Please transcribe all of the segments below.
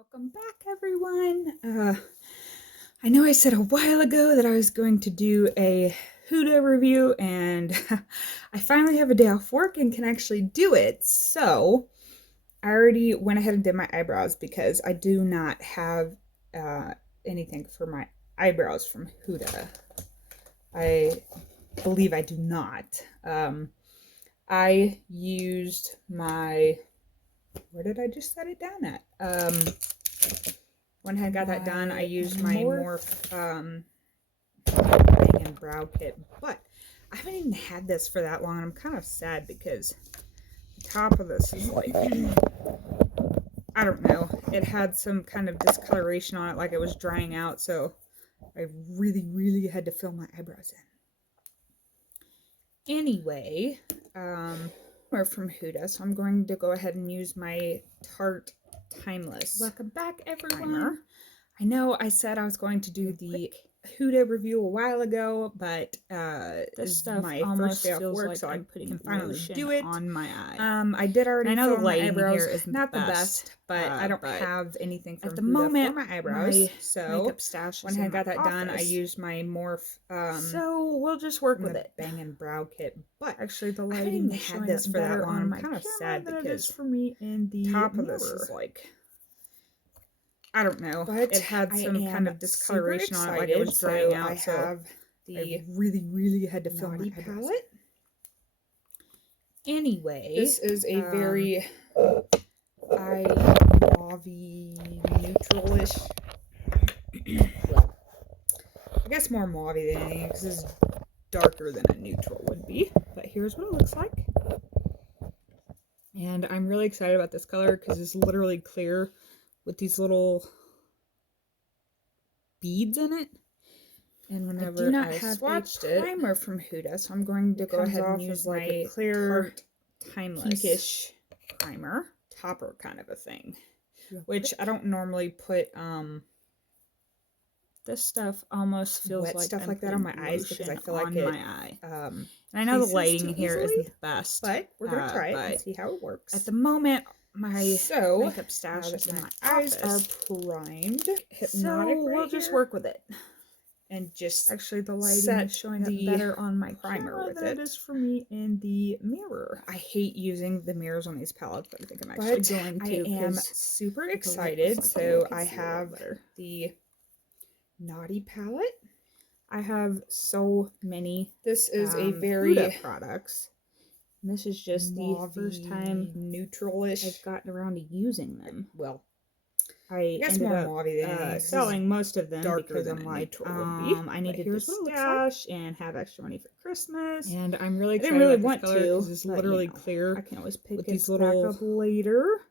Welcome back, everyone. I know I said a while ago that I was going to do a Huda review, and I finally have a day off work and can actually do it. So I already went ahead and did my eyebrows because I do not have anything for my eyebrows from Huda. I believe I do not. I used my... Where did I just set it down at? When I got that done, I used my Morph Bang and Brow Kit, but I haven't even had this for that long, and I'm kind of sad because the top of this is like, I don't know, it had some kind of discoloration on it, like it was drying out, so I really had to fill my eyebrows in. Anyway, we're from Huda, so I'm going to go ahead and use my Tarte Timeless. Welcome back, everyone. Primer. I know I said I was going to do the Huda review a while ago, but this stuff my first day off work, like so I can finally do it on my eye. I did already. And I know the lighting here is not the best, but I don't have anything from at the moment for my eyebrows. So makeup stash when I got that done, I used my Morph. So we'll just work with it. Bang and Brow Kit, but actually the lighting is showing this for that long. I'm kind of sad because for me in the top of this is like, I don't know, but it had some kind of discoloration on it, like it was drying out, so I have I really had to fill my palette. Anyway, this is a very eye mauve-y, neutral-ish, well, I guess more mauve-y than anything, because this is darker than a neutral would be, but here's what it looks like. And I'm really excited about this color, because it's literally clear with these little beads in it. And whenever I swatched it, primer from Huda, so I'm going to go ahead and use like a clear Timeless pinkish primer, topper kind of a thing, which I don't normally put. This stuff almost feels wet like stuff like that on my eyes because I feel like it. My eye. And I know the lighting here isn't the best, but we're gonna try it and see how it works. At the moment, my makeup stash is in my eyes are primed. Hypnotic, so we'll just work with it. And just actually the lighting is showing up better on my primer with it. It is for me in the mirror. I hate using the mirrors on these palettes, but I think I'm actually going to. I am super excited. So I have the Naughty palette. I have so many. This is a very Huda products. And this is just the first time neutralish I've gotten around to using them. Well, I guess ended more up selling most of them because I'm like, I needed to stash and have extra money for Christmas. And I'm really excited. I didn't really want to because it's literally clear. I can always pick it back up later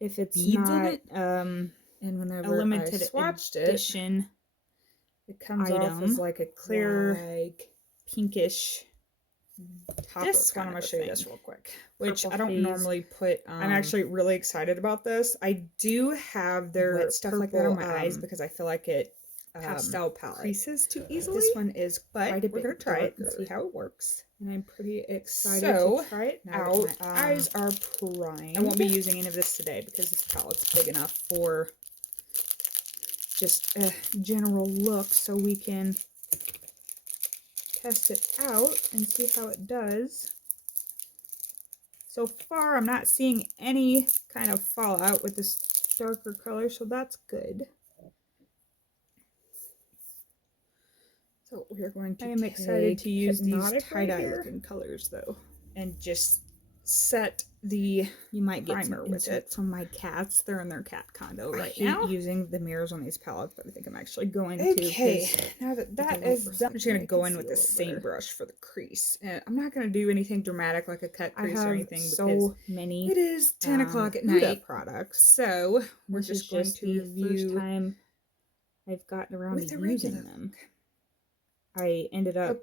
if it's beads not, in it. And whenever a limited edition, it comes off as like a clear, like pinkish topper. This one, I'm gonna show you this real quick, which I don't normally put. I'm actually really excited about this. I do have their wet stuff like that on my eyes because I feel like it pastel palette creases too easily. This one is, but we're gonna try it and see how it works. And I'm pretty excited to try it out. My eyes are primed. I won't be using any of this today because this palette's big enough for just a general look, so we can test it out and see how it does. So far, I'm not seeing any kind of fallout with this darker color, so that's good. So we're going to. I am excited to use these tie-dye looking colors though, and just set the. You might get primer with it from my cats. They're in their cat condo right now. Using the mirrors on these palettes, but I think I'm actually going to. Okay, now that is done, I'm just gonna go in with the same brush for the crease. And I'm not gonna do anything dramatic like a cut crease or anything. So many. It is 10 o'clock at night. Products, so we're just going to review. First time I've gotten around to using them. I ended up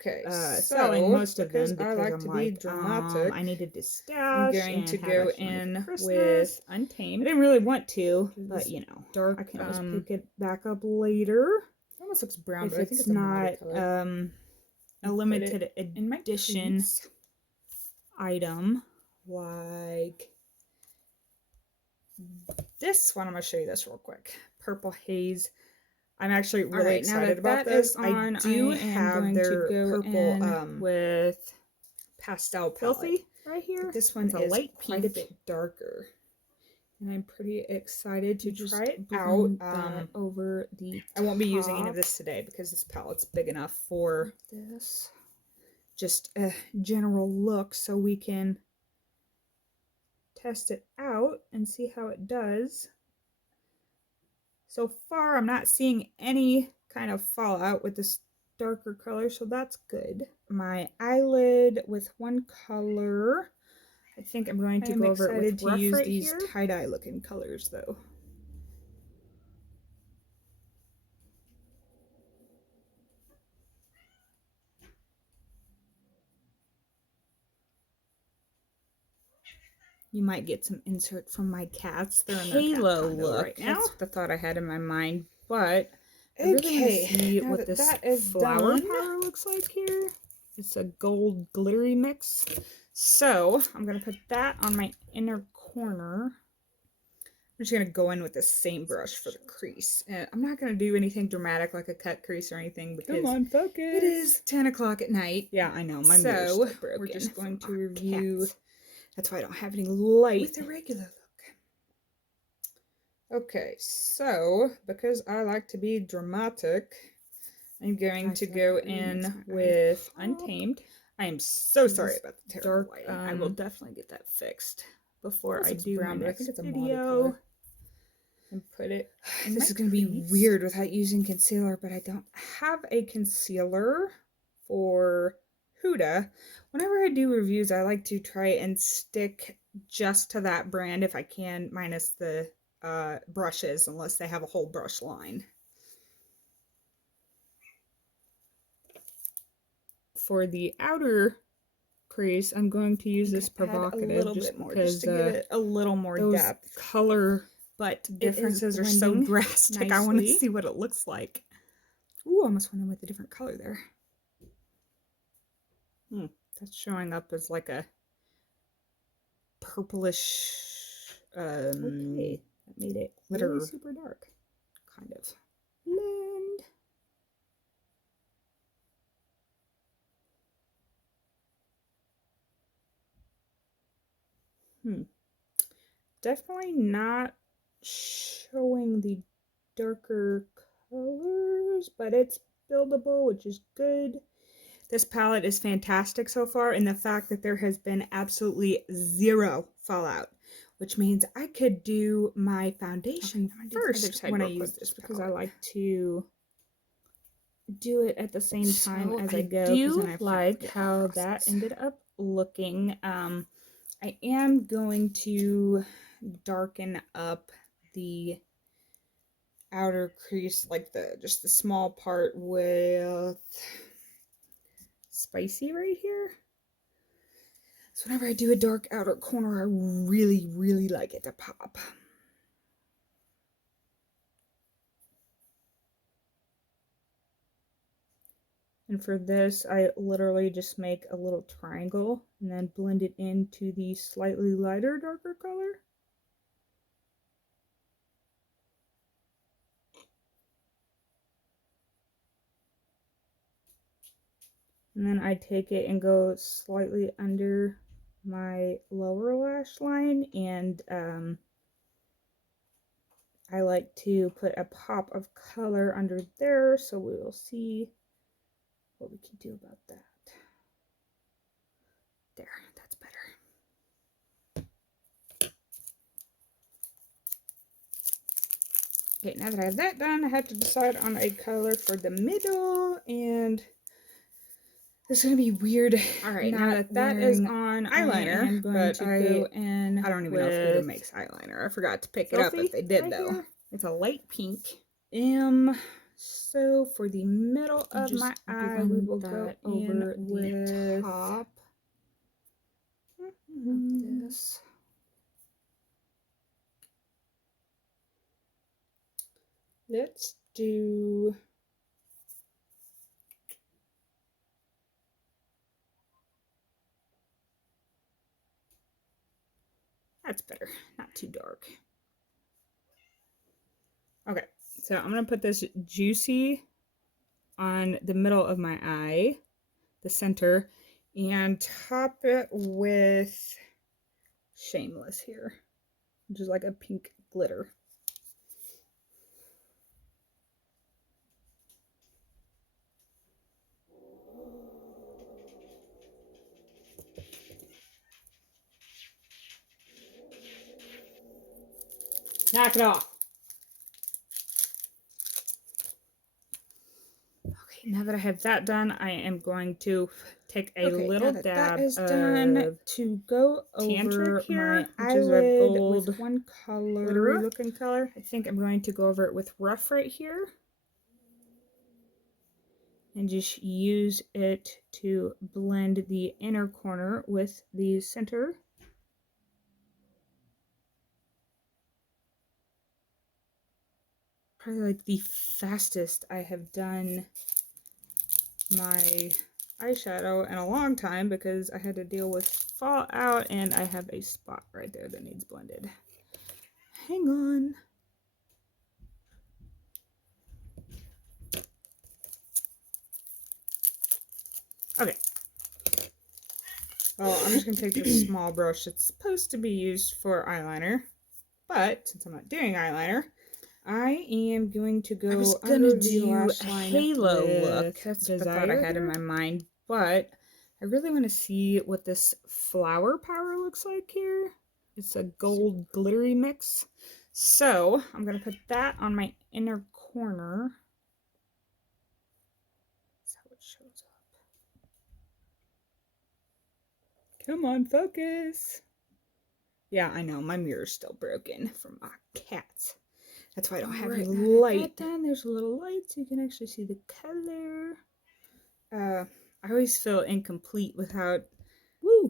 selling most of them because I like to be dramatic. I needed to stash. I'm going to go in with Untamed. I didn't really want to, but you know, dark. I can always pick it back up later. It almost looks brown, if but I think it's not a limited edition item like this one, I'm going to show you this real quick. Purple Haze. I'm actually really excited about this. I do have their purple with pastel palette right here. But this one is quite a bit darker. And I'm pretty excited to try it out. Over the I won't be using any of this today because this palette's big enough for this. Just a general look, so we can test it out and see how it does. So far, I'm not seeing any kind of fallout with this darker color, so that's good. My eyelid with one color. I think I'm going to go over it with rough use these tie-dye looking colors though. You might get some insert from my cats. They're in their halo look right now. That's the thought I had in my mind, but I really want to see what this flower powder looks like here. It's a gold glittery mix. So I'm gonna put that on my inner corner. I'm just gonna go in with the same brush for the crease. And I'm not gonna do anything dramatic like a cut crease or anything because come on, focus. It is 10 o'clock at night. Yeah, I know. My mirror's still broken. We're just going to review. That's why I don't have any light with the regular look. Okay, so because I like to be dramatic, I'm going to go in with Untamed. I am so sorry about the terrible lighting. I will definitely get that fixed before I do my next video. And put it in This is going to be weird without using concealer, but I don't have a concealer for Huda. Whenever I do reviews, I like to try and stick just to that brand if I can, minus the brushes, unless they have a whole brush line. For the outer crease, I'm going to use this provocative just because to give it a little more depth. Color differences are so drastic. I want to see what it looks like. Ooh, I almost went in with a different color there. That's showing up as like a purplish okay, that made it glitter really super dark. Kind of. Blend. Definitely not showing the darker colors, but it's buildable, which is good. This palette is fantastic so far in the fact that there has been absolutely zero fallout, which means I could do my foundation first when I use this because I like to do it at the same time as I go. I do like how that ended up looking. I am going to darken up the outer crease, like just the small part with Spicy right here. So whenever I do a dark outer corner, I really, really like it to pop. And for this, I literally just make a little triangle and then blend it into the slightly lighter, darker color. And then I take it and go slightly under my lower lash line, and I like to put a pop of color under there, so we will see what we can do about that. There, that's better. Okay, now that I have that done, I have to decide on a color for the middle, and this is gonna be weird. All right, now that that is on eyeliner, I'm going to go in. I don't even know if Huda makes eyeliner. I forgot to pick it up if they did though. Here. It's a light pink. So for the middle of my eye, we will go over the top of this. Let's do. That's better, not too dark. Okay, so I'm going to put this Juicy on the middle of my eye, the center, and top it with Shameless here, which is like a pink glitter. Knock it off. Okay, now that I have that done, I am going to take a little dab that is done to go over here, my eyelid with one color, glittery looking color. I think I'm going to go over it with Rough right here. And just use it to blend the inner corner with the center. Probably like the fastest I have done my eyeshadow in a long time because I had to deal with fallout and I have a spot right there that needs blended. Hang on. Okay. Well, I'm just going to take this small brush. It's supposed to be used for eyeliner, but since I'm not doing eyeliner, I am going to go. I was going to do a halo look. That's what I thought I had in my mind, but I really want to see what this flower power looks like here. It's a gold glittery mix. So I'm going to put that on my inner corner. That's how it shows up. Come on, focus. Yeah, I know. My mirror's still broken from my cats. That's why I don't have any light. Then there's a little light so you can actually see the color. I always feel incomplete without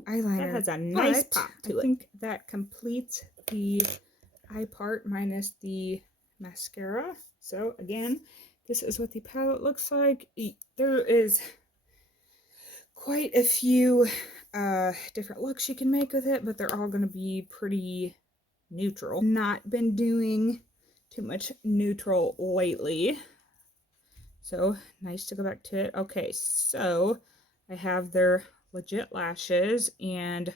eyeliner. That has a nice pop to it. I think that completes the eye part minus the mascara. So again, this is what the palette looks like. There is quite a few different looks you can make with it, but they're all going to be pretty neutral. Not been doing too much neutral lately, so nice to go back to it. Okay, so I have their legit lashes, and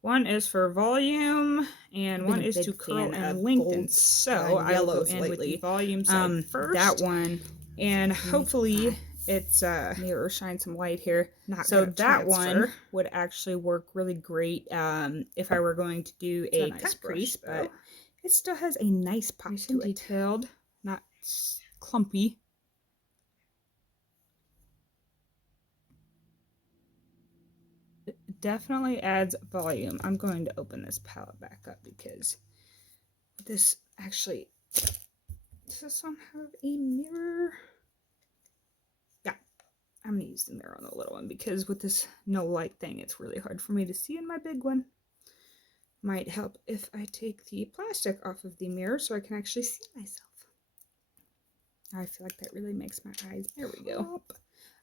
one is for volume and one is to curl and lengthen. So I will go in with the volume side first. That one, and hopefully it's mirror shine some light here. So that one would actually work really great if I were going to do a cut crease, but it still has a nice pop to it. Detailed, not clumpy. It definitely adds volume. I'm going to open this palette back up because this actually, does this one have a mirror? Yeah, I'm going to use the mirror on the little one because with this no light thing, it's really hard for me to see in my big one. Might help if I take the plastic off of the mirror so I can actually see myself. I feel like that really makes my eyes. There we go.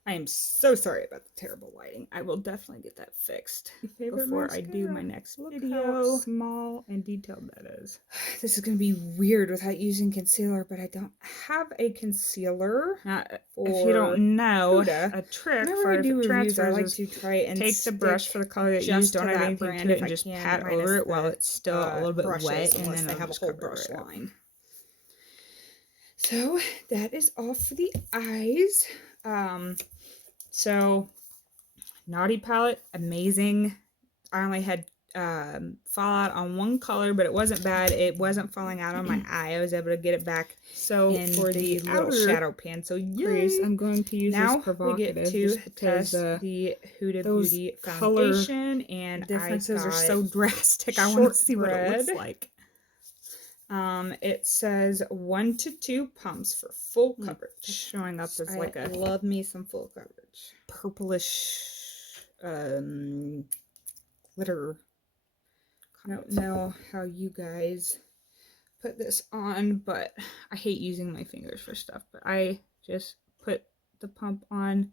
I am so sorry about the terrible lighting. I will definitely get that fixed before I do my next video. How small and detailed that is. This is going to be weird without using concealer, but I don't have a concealer. If you don't know, Huda, a trick for I do reviews, I like to try and take the brush for the color that you use, don't add anything to it, and just pat over it while it's still a little bit wet, and then they have a whole brush line. So that is all for the eyes. So Naughty palette, amazing. I only had fallout on one color, but it wasn't bad. It wasn't falling out on my eye. I was able to get it back. So for the little shadow pan, so crease, I'm going to use now this provocative. We get to test the Huda Beauty foundation, and differences are so drastic. I want to see what it looks like. It says 1 to 2 pumps for full coverage. Showing up as like a love me some full coverage. Purplish glitter. I don't know how you guys put this on, but I hate using my fingers for stuff. But I just put the pump on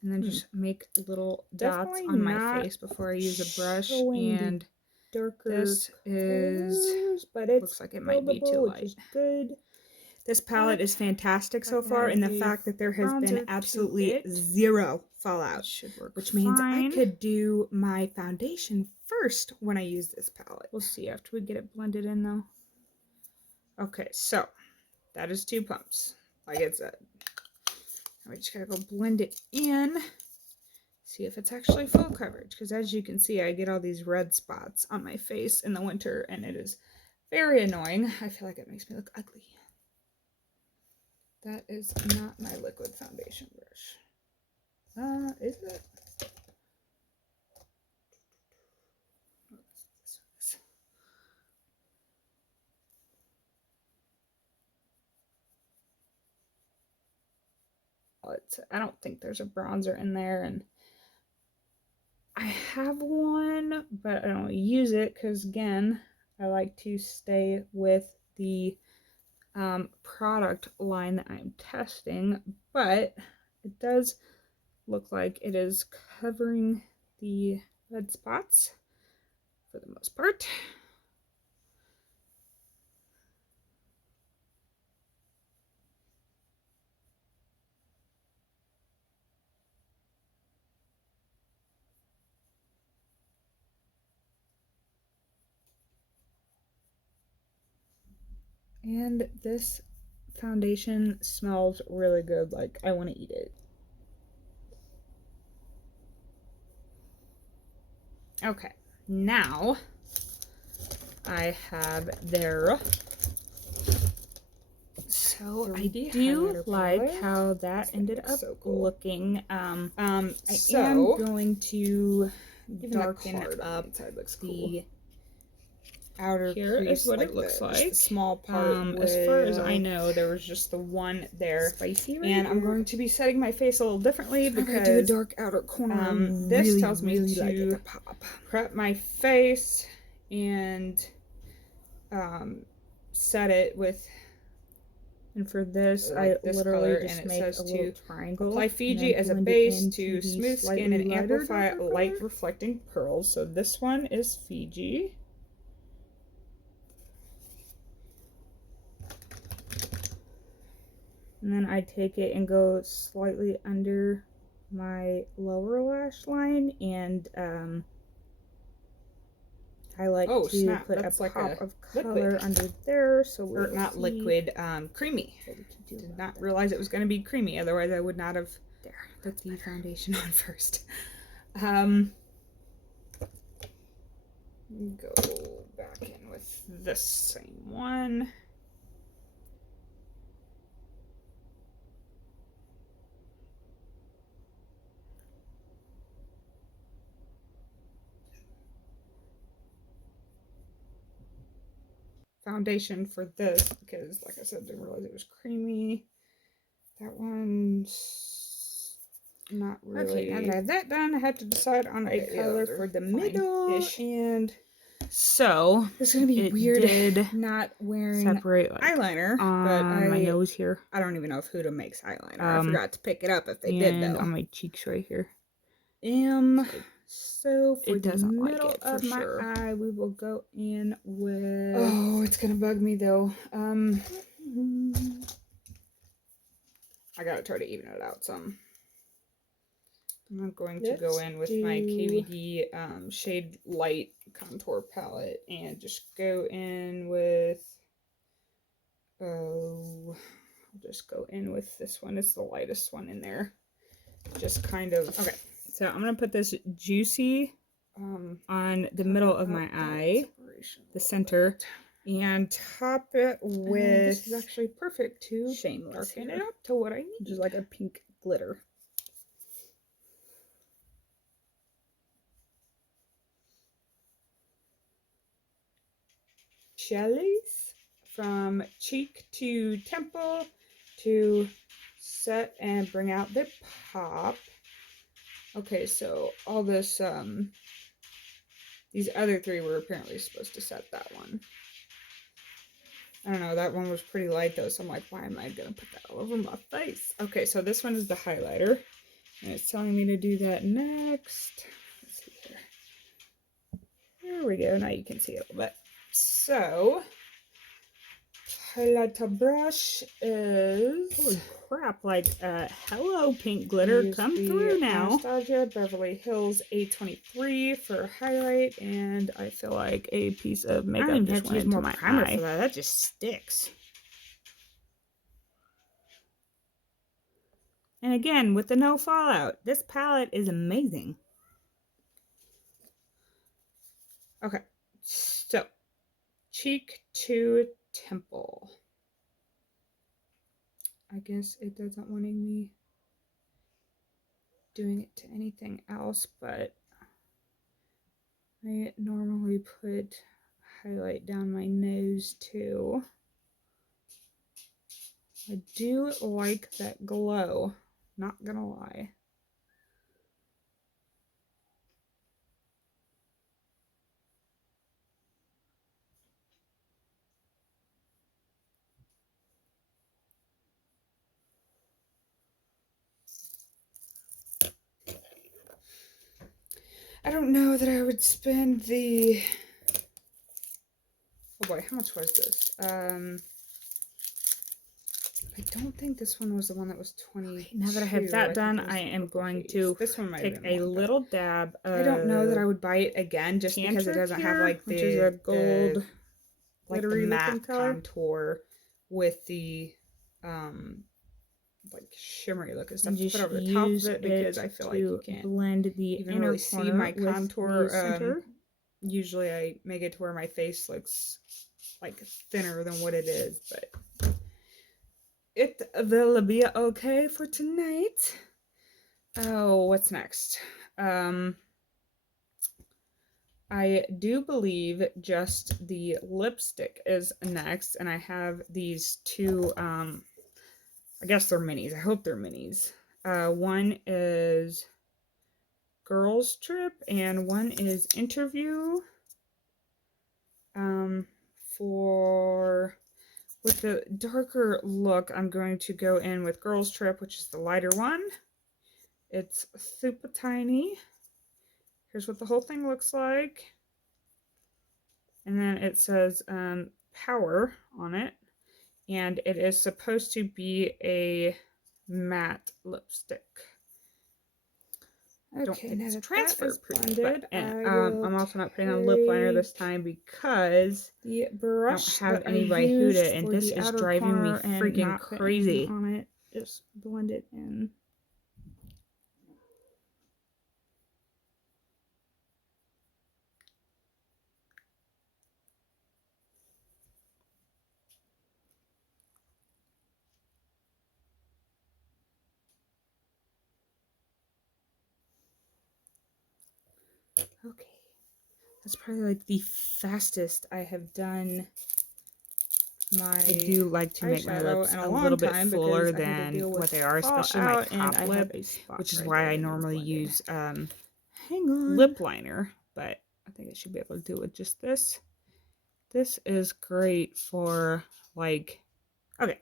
and then just make little dots on my face before I use a brush. And darker this is, but it looks like it might be too light. Which is good. This palette is fantastic so far, and the fact that there has been absolutely zero fallout, which means I could do my foundation first when I use this palette. We'll see after we get it blended in, though. Okay, so that is 2 pumps, like it said. Now we just gotta go blend it in, see if it's actually full coverage, because as you can see, I get all these red spots on my face in the winter, and it is very annoying. I feel like it makes me look ugly. That is not my liquid foundation brush. Is it? I don't think there's a bronzer in there, and I have one, but I don't use it because, again, I like to stay with the product line that I'm testing, but it does look like it is covering the red spots for the most part. And this foundation smells really good, like I want to eat it. Okay, now I have their, so I do like how that ended up looking. I am going to darken up the outer crease. Is what it looks like. The small part. As far as I know, there was just the one there. Spicy right and here. I'm going to be setting my face a little differently because I'm gonna do a dark outer corner. This tells me to prep my face and set it with. And for this, I literally just make a little triangle. Apply Fiji as a base to smooth skin and amplify light reflecting pearls. So this one is Fiji. And then I take it and go slightly under my lower lash line, and I like to put a pop of color under there, so we're not liquid, creamy. Did not realize it was going to be creamy, otherwise I would not have put the foundation on first. Go back in with the same one. Foundation for this, because like I said, didn't realize it was creamy. That one's not really. Okay, now that I have that done, I have to decide on a color for the middle. And so it's gonna be weird not wearing eyeliner on my nose here. I don't even know if Huda makes eyeliner. I forgot to pick it up if they did though. On my cheeks right here. So for the middle of my eye, we will go in with. Oh, it's gonna bug me though. I gotta try to even it out some. I'm going to go in with my KVD Shade Light Contour Palette and just go in with. Oh, I'll just go in with this one. It's the lightest one in there. Just kind of. Okay. So I'm going to put this Juicy on the middle of my eye, the center, and top it with. And this is actually perfect to darken it up to what I need. Which is like a pink glitter. Jellies from cheek to temple to set and bring out the pop. Okay, so all this, these other three were apparently supposed to set that one. I don't know, that one was pretty light though, so I'm like, why am I gonna put that all over my face? Okay, so this one is the highlighter, and it's telling me to do that next. Let's see here. There we go, now you can see it a little bit. So, highlighter brush is... Holy crap, like, hello pink glitter, come through now. Anastasia Beverly Hills 823 for highlight, and I feel like a piece of makeup just went into my eye. For that. That just sticks. And again, with the no fallout, this palette is amazing. Okay, so cheek to temple. I guess it doesn't want me doing it to anything else, but I normally put highlight down my nose too. I do like that glow, not gonna lie. I don't know that I would spend the... Oh boy, how much was this? I don't think this one was the one that was 20. Now that I have that done, I am going to take a little dab of... I don't know that I would buy it again just because it doesn't have like the... which is a gold, like the matte contour with the like shimmery look and stuff. Just put over the top of it because I feel like you can't blend the even inner really see my contour. Center. Usually I make it to where my face looks like thinner than what it is, but it will be okay for tonight. Oh, what's next? I do believe just the lipstick is next, and I have these two, I guess they're minis. I hope they're minis. One is Girls Trip, and one is Interview. With the darker look, I'm going to go in with Girls Trip, which is the lighter one. It's super tiny. Here's what the whole thing looks like. And then it says Power on it. And it is supposed to be a matte lipstick. Okay, don't think now it's that transfer proof, but I'm also not putting on lip liner this time because the brush I don't have any by Huda, and this is driving me freaking crazy. On it, just blend it in. Okay, that's probably like the fastest I have done my I do like to make my lips a little bit fuller than what they are, especially my top lip, which is why I normally use lip liner, but I think I should be able to do it with just this. This is great for, like, okay,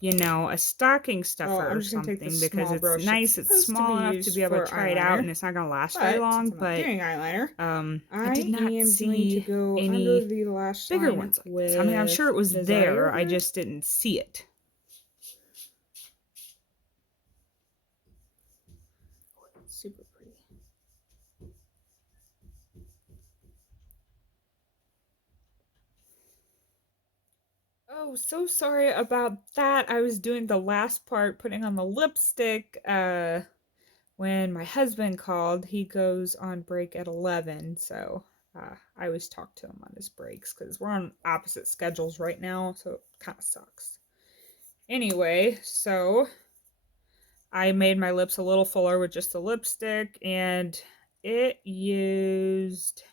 you know, a stocking stuffer or something, because it's nice, it's small enough to be able to try it out, and it's not going to last very long, but doing eyeliner, I did not see any bigger ones like this. I mean, I'm sure it was there, I just didn't see it. Super pretty. Oh, so sorry about that. I was doing the last part, putting on the lipstick, when my husband called. He goes on break at 11, so I always talk to him on his breaks because we're on opposite schedules right now, so it kind of sucks. Anyway, so I made my lips a little fuller with just the lipstick, and it used...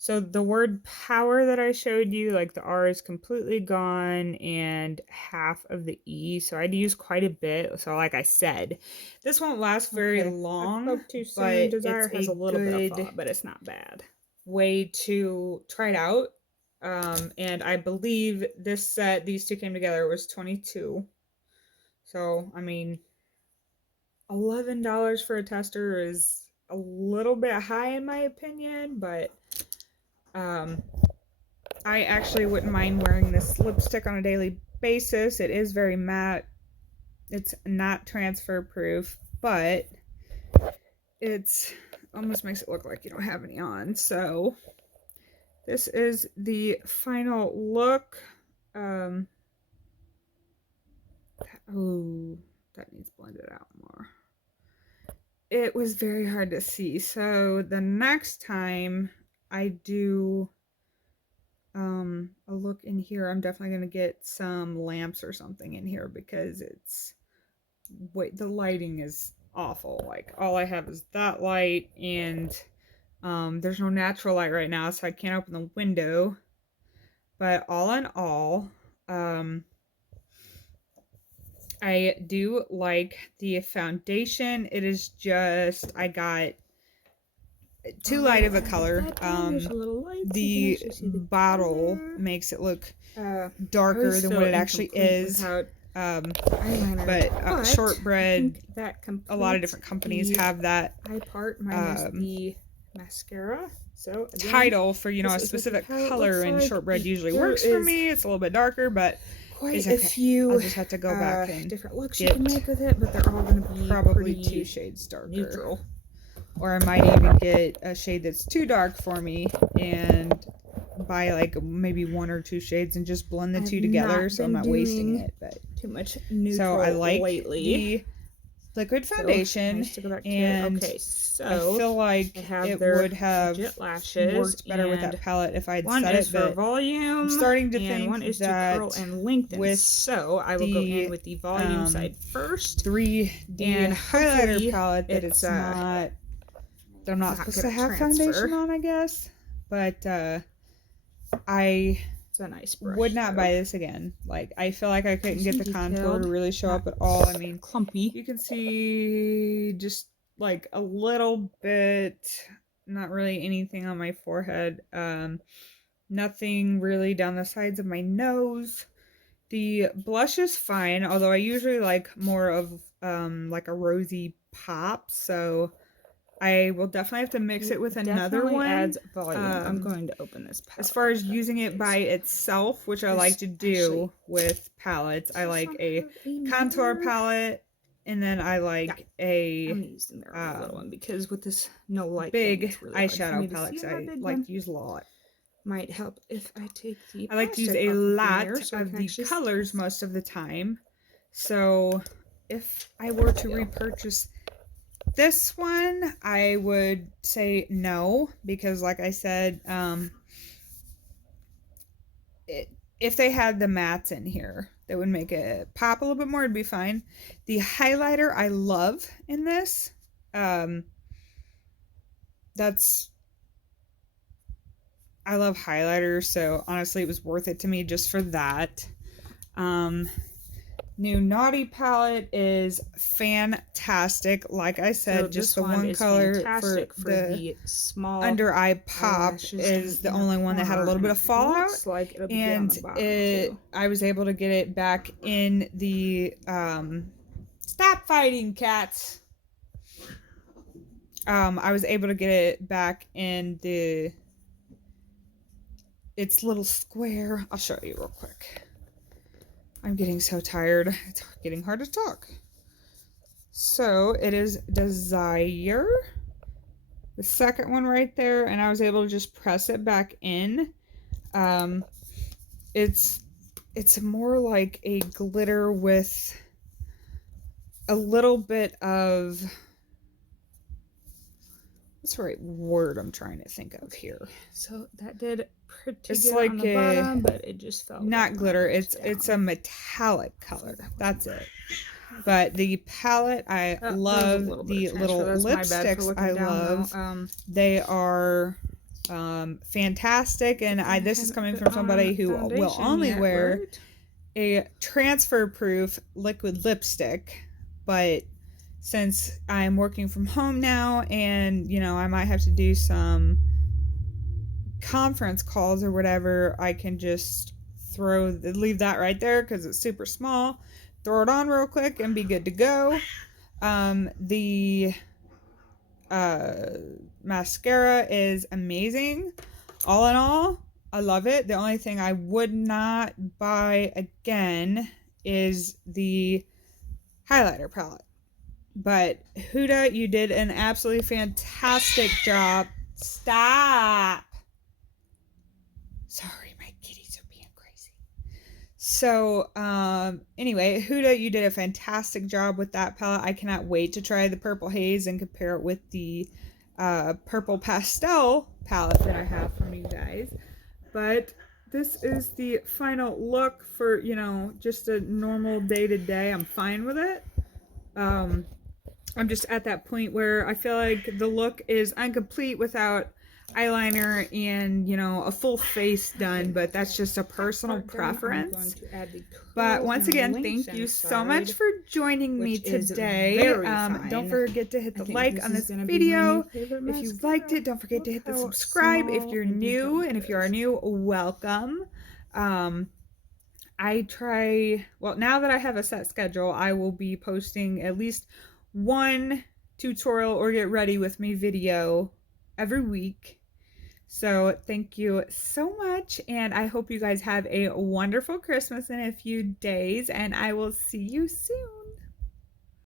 So the word power that I showed you, like the R is completely gone and half of the E. So I'd use quite a bit. So like I said, this won't last very long. I spoke too soon. But Desire has a little bit of thought, but it's not bad. Way to try it out. And I believe this set, these two came together, was $22. So, I mean, $11 for a tester is a little bit high in my opinion, but I actually wouldn't mind wearing this lipstick on a daily basis. It is very matte. It's not transfer proof, but it's almost makes it look like you don't have any on. So this is the final look. Oh, that needs blended out more. It was very hard to see. So the next time I do a look in here, I'm definitely going to get some lamps or something in here because it's, the lighting is awful. Like all I have is that light, and there's no natural light right now, so I can't open the window. But all in all, I do like the foundation. It is just, I got too light of a color. The bottle makes it look darker than what it actually is. But shortbread, a lot of different companies have that the mascara. So again, title for, you know, a specific color, and shortbread usually works for me. It's a little bit darker, but quite a few I'll just have to go back and different looks you can make with it, but they're all going to be probably 2 shades darker. Neutral. Or I might even get a shade that's too dark for me and buy like maybe 1 or 2 shades and just blend the two together, so I'm not wasting it. But too much neutral. So I like lately. the liquid foundation, and I feel like it would have worked better with that palette if I'd set it. For volume, I'm starting to think one is that to curl and lengthen. with so I will go in with the volume side first. 3D highlighter palette that it's not. That I'm not supposed to have foundation on, I guess. But I it's a nice brush, would not buy this again. Like, I feel like I couldn't get the contour to really show up at all. I mean, clumpy. You can see just like a little bit, not really anything on my forehead. Nothing really down the sides of my nose. The blush is fine, although I usually like more of like a rosy pop, so I will definitely have to mix it with another one. Adds volume. I'm going to open this palette. As far as using it by itself, which I like to do with palettes, I like a contour palette, and then I like a little one, because with this no light big really eyeshadow palette, I like to use a lot. Might help if I take the I like to use a lot of the colors most of the time. So if I were to repurchase this one, I would say no, because like I said, if they had the mattes in here, that would make it pop a little bit more. It'd be fine. The highlighter I love in this. I love highlighters, so honestly it was worth it to me just for that. New Naughty palette is fantastic. Like I said, so just the one color for the small under eye pop is the only one that had a little bit of fallout. Like and I was able to get it back in the stop fighting, cats. I was able to get it back in the its little square. I'll show you real quick. I'm getting so tired. It's getting hard to talk. So it is Desire, the second one right there, and I was able to just press it back in. It's more like a glitter with a little bit of, what's the right word I'm trying to think of here? So that did pretty good like on the bottom, but it just felt not glitter. It's a metallic color. That's it. But the palette, I love the little lipsticks. I love. They are fantastic, and this is coming from somebody who will only wear a transfer-proof liquid lipstick, but since I'm working from home now, and you know, I might have to do some conference calls or whatever, I can just leave that right there because it's super small, throw it on real quick and be good to go. The mascara is amazing. All in all, I love it. The only thing I would not buy again is the highlighter palette. But Huda, you did an absolutely fantastic job. Stop. Sorry, my kitties are being crazy. So, anyway, Huda, you did a fantastic job with that palette. I cannot wait to try the Purple Haze and compare it with the Purple Pastel palette that I have from you guys. But this is the final look for, you know, just a normal day-to-day. I'm fine with it. I'm just at that point where I feel like the look is incomplete without eyeliner and, you know, a full face done, but that's just a personal preference. But once again, thank you so much for joining me today. Don't forget to hit the like on this video. If you liked it, don't forget to hit the subscribe if you're new, and if you are new, welcome. I try, well, now that I have a set schedule, I will be posting at least one tutorial or get ready with me video every week. So thank you so much, and I hope you guys have a wonderful Christmas in a few days, and I will see you soon.